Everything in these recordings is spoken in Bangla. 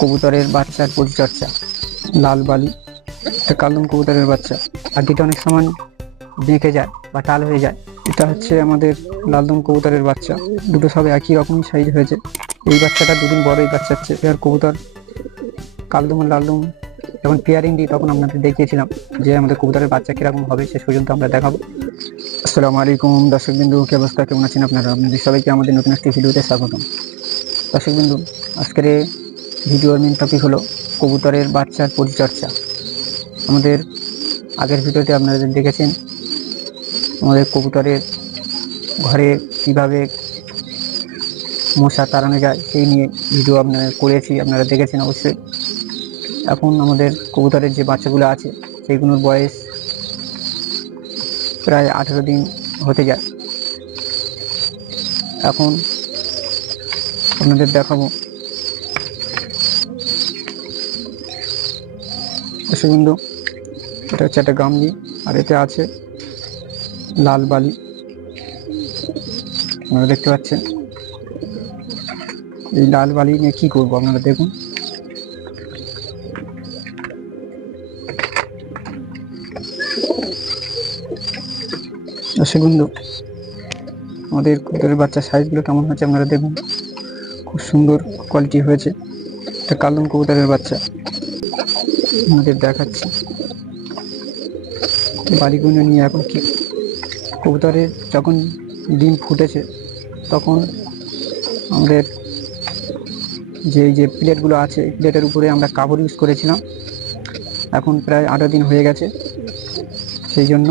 কবুতরের বাচ্চার পরিচর্যা। লাল বালি, একটা কালদম কবুতরের বাচ্চা। আর আটিটা অনেক সময় বেঁকে যায় বা টাল হয়ে যায়, এটা হচ্ছে আমাদের লালদম কবুতরের বাচ্চা। দুটো সব একই রকম সাইজ হয়েছে। এই বাচ্চাটা দুদিন বড় এই বাচ্চা হচ্ছে আর কবুতর কালদম আর লালদম যখন পেয়ারিং দিই তখন আপনাদের দেখিয়েছিলাম যে আমাদের কবুতরের বাচ্চা কীরকম হবে শেষ পর্যন্ত আমরা দেখাবো। আসসালামু আলাইকুম দর্শক বিন্দু কি অবস্থা? কেমন আছেন আপনারা? আপনাদের সবাইকে আমাদের নতুন একটি ভিডিওতে স্বাগতম। দর্শক বিন্দু আজকের ভিডিওর মেন টপিক হলো কবুতরের বাচ্চার পরিচর্যা। আমাদের আগের ভিডিওতে আপনারা দেখেছেন, আমাদের কবুতরের ঘরে কীভাবে মশা তাড়ানো যায় সেই নিয়ে ভিডিও আপনারা করেছি, আপনারা দেখেছেন অবশ্যই। এখন আমাদের কবুতরের যে বাচ্চাগুলো আছে সেইগুলোর বয়স প্রায় আঠেরো দিন হতে যায়। এখন আপনাদের দেখাবো দর্শকবিন্দু এটা হচ্ছে একটা গামলি, আর এতে আছে লাল বালি। আপনারা দেখতে পাচ্ছেন। এই লাল বালি নিয়ে কি করব আপনারা দেখুন। বন্ধু আমাদের কবুতরের বাচ্চা সাইজগুলো কেমন হয়েছে আপনারা দেখুন। খুব সুন্দর কোয়ালিটি হয়েছে। এটা কালন কবুতরের বাচ্চা। আমাদের দেখাচ্ছি। বাড়িগুলো নিয়ে এখন কি? কবুতরের যখন ডিম ফুটেছে, তখন আমাদের যে যে প্লেটগুলো আছে প্লেটের উপরে আমরা কাপড় ইউজ করেছিলাম। এখন প্রায় আঠারো দিন হয়ে গেছে। সেই জন্য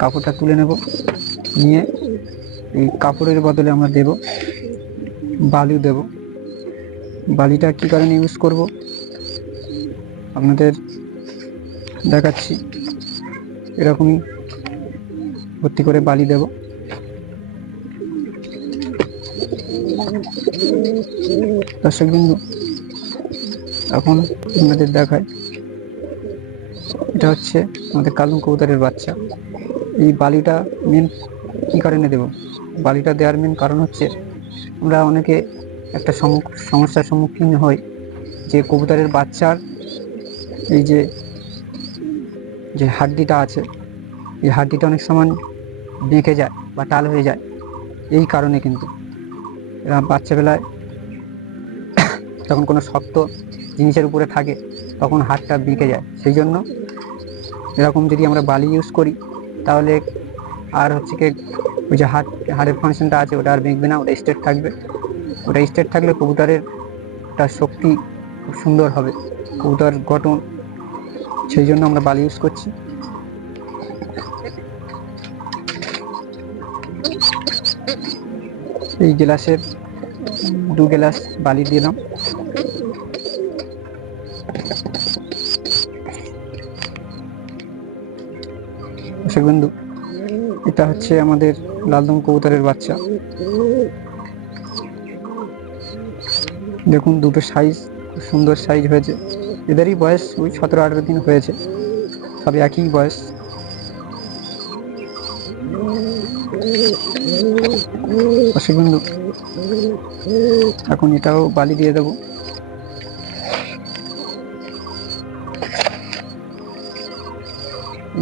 কাপড়টা তুলে নেব, নিয়ে এই কাপড়ের বদলে আমরা দেব, বালু দেব। বালিটা কী কারণে ইউজ করব? আপনাদের দেখাচ্ছি। এরকমই ভর্তি করে বালি দেব। দর্শক বিন্দু, এখন আপনাদের দেখায়। এটা হচ্ছে আমাদের কালুম কবুতরের বাচ্চা। এই বালিটা মেন কী কারণে দেব। বালিটা দেওয়ার মেন কারণ হচ্ছে, আমরা অনেকে একটা সম- সমস্যার সম্মুখীন হই যে কবুতরের বাচ্চার এই যে যে হাড্ডিটা আছে, এই হাড্ডিটা অনেক সময় বেঁকে যায় বা টাল হয়ে যায়। এই কারণে কিন্তু এরা বাচ্চাবেলায় যখন কোনো শক্ত জিনিসের উপরে থাকে, তখন হাতটা বেঁকে যায়। সেই জন্য এরকম যদি আমরা বালি ইউজ করি, তাহলে আর হচ্ছে কি, ওই যে হাট হাড়ের ফাংশনটা আছে, ওটা আর বেঁকবে না, ওটা স্ট্রেট থাকবে। ওটা স্ট্রেট থাকলে কবুতরের তার শক্তি খুব সুন্দর হবে। কবুতর গঠন সেই জন্য আমরা বালি ইউজ করছি। এই গ্লাসের দু গ্লাস বালি দিলাম। বন্ধু, এটা হচ্ছে আমাদের লালদম কবুতরের বাচ্চা। দেখুন দুটো সাইজ খুব সুন্দর সাইজ হয়েছে। এদেরই বয়স ওই সতেরো আঠেরো দিন হয়েছে। সব একই বয়স। দর্শক বন্ধু, এখন এটাও বালি দিয়ে দেবো।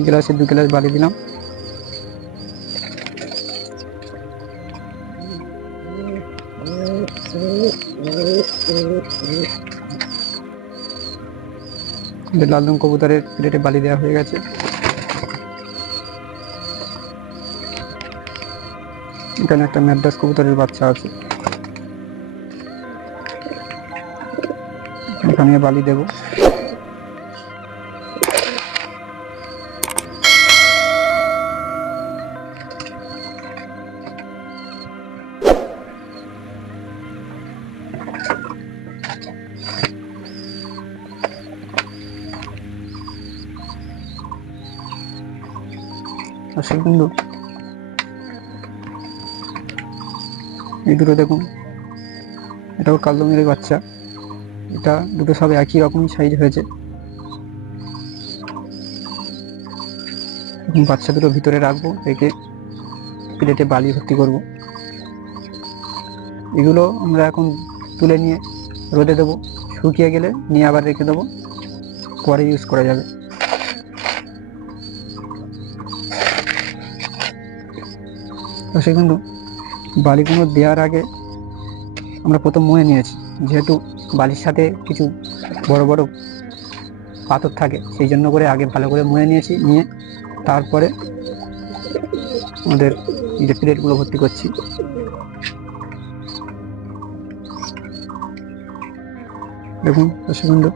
গ্লাসে দু গ্লাস বালি দিলাম। লালদম কবুতরের প্লেটে বালি দেওয়া হয়ে গেছে। এখানে একটা ম্যাড্রাস কবুতরের বাচ্চা আছে। এখানে বালি দেবো। দর্শক বন্ধু এই দুটো দেখুন। এটাও কালদমের বাচ্চা। এটা দুটো সব একই রকমই সাইজ হয়েছে। বাচ্চা দুটো ভিতরে রাখব, রেখে প্লেটে বালি ভর্তি করব। এগুলো আমরা এখন তুলে নিয়ে রোদে দেবো। শুকিয়ে গেলে নিয়ে আবার রেখে দেবো। পরে ইউজ করা যাবে। তো সে কিন্তু বালিগুলো দেওয়ার আগে আমরা প্রথম ময়ে নিয়েছি। যেহেতু বালির সাথে কিছু বড় বড় পাথর থাকে, সেই জন্য করে আগে ভালো করে ময়ে নিয়েছি, নিয়ে তারপরে আমাদের যে প্লেটগুলো ভর্তি করছি। দেখুন দর্শক বন্ধু,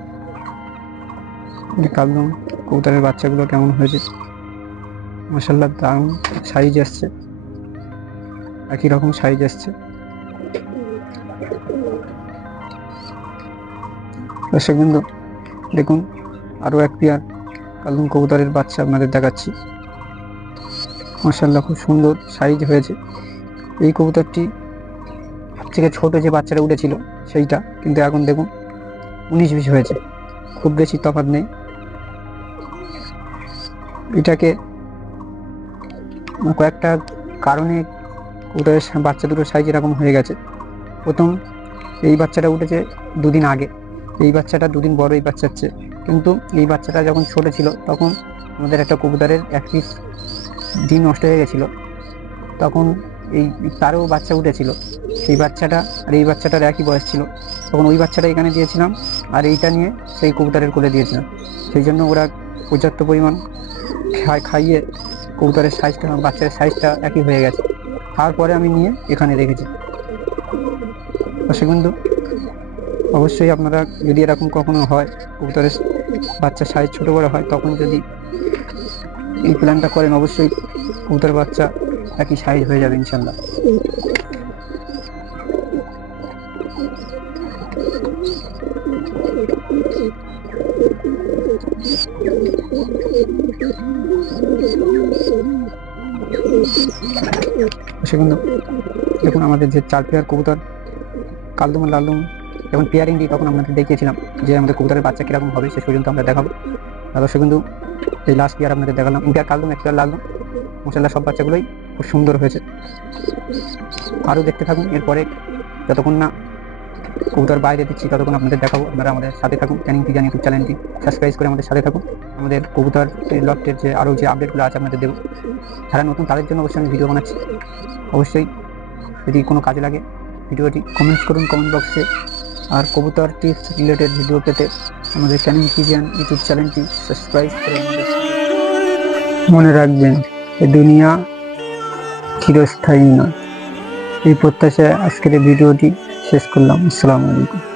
এই কালদম কবুতরের বাচ্চাগুলো কেমন হয়েছে? মাসাল্লাহ দারুণ সাইজ আসছে একই রকম সাইজ আসছে। দর্শক বন্ধু দেখুন, আরও এক পেয়ার কালদম কবুতরের বাচ্চা আপনাদের দেখাচ্ছি। মাসাল্লাহ খুব সুন্দর সাইজ হয়েছে। এই কবুতরটি থেকে ছোট যে বাচ্চাটা উঠেছিল সেইটা, কিন্তু এখন দেখুন, উনিশ বিশ হয়েছে। খুব বেশি তফাৎ নেই। এটাকে কয়েকটা কারণে ওটার বাচ্চা দুটোর সাইজ এরকম হয়ে গেছে। প্রথম এই বাচ্চাটা উঠেছে দুদিন আগে। এই বাচ্চাটা দুদিন বড় এই বাচ্চার চেয়ে। কিন্তু এই বাচ্চাটা যখন ছোট ছিল, তখন আমাদের একটা কবুতরের এক পিস ডিম নষ্ট হয়ে গেছিল। তখন এই তারও বাচ্চা উঠেছিল। সেই বাচ্চাটা আর এই বাচ্চাটার একই বয়স ছিল। তখন ওই বাচ্চাটা এখানে দিয়েছিলাম আর এইটা নিয়ে সেই কবুতরের কোলে দিয়েছিলাম। সেই জন্য ওরা পর্যাপ্ত পরিমাণ খাই- খাইয়ে কবুতরের সাইজটা বাচ্চার সাইজটা একই হয়ে গেছে। তারপরে আমি নিয়ে এখানে রেখেছি। কিন্তু অবশ্যই আপনারা যদি এরকম কখনো হয় কবুতরের বাচ্চা সাইজ ছোটো বড় হয়, তখন যদি এই প্ল্যানটা করেন, অবশ্যই কবুতর বাচ্চা একই সাইজ হয়ে যাবে ইনশাল্লাহ সেগুলো দেখুন আমাদের যে চার পেয়ার কবুতর কালদুম লালদুম যখন পেয়ারিং দিই তখন আপনাদের দেখিয়েছিলাম যে আমাদের কবুতরের বাচ্চা কীরকম হবে, সে পর্যন্ত আমরা দেখাবো। আর দর্শক কিন্তু এই লাস্ট পেয়ার আপনাদের দেখালাম। পেয়ার কালদুম এক পেয়ার লালদুম মশাল্লা সব বাচ্চাগুলোই খুব সুন্দর হয়েছে। আরও দেখতে থাকুন, এরপরে যতক্ষণ না কবুতর বাইরে দিচ্ছি, ততক্ষণ আপনাদের দেখাবো। আপনারা আমাদের সাথে থাকুন ক্যানিং পিজান ইউটিউব চ্যানেলটি সাবস্ক্রাইব করে আমাদের সাথে থাকুন। আমাদের কবুতর লফটের যে আরও যে আপডেটগুলো আছে আপনাদের দেবো, যারা নতুন তাদের জন্য অবশ্যই আমি ভিডিও বানাচ্ছি। অবশ্যই যদি কোনো কাজে লাগে, ভিডিওটি কমেন্টস করুন কমেন্ট বক্সে আর কবুতর টিপস রিলেটেড ভিডিও পেতে আমাদের চ্যানেল কিজিয়ান ইউটিউব চ্যানেলটি সাবস্ক্রাইব করে মনে রাখবেন, এ দুনিয়া চিরস্থায়ী নয়। এই প্রত্যাশায় আজকের ভিডিওটি শেষ করলাম। আসসালামু আলাইকুম।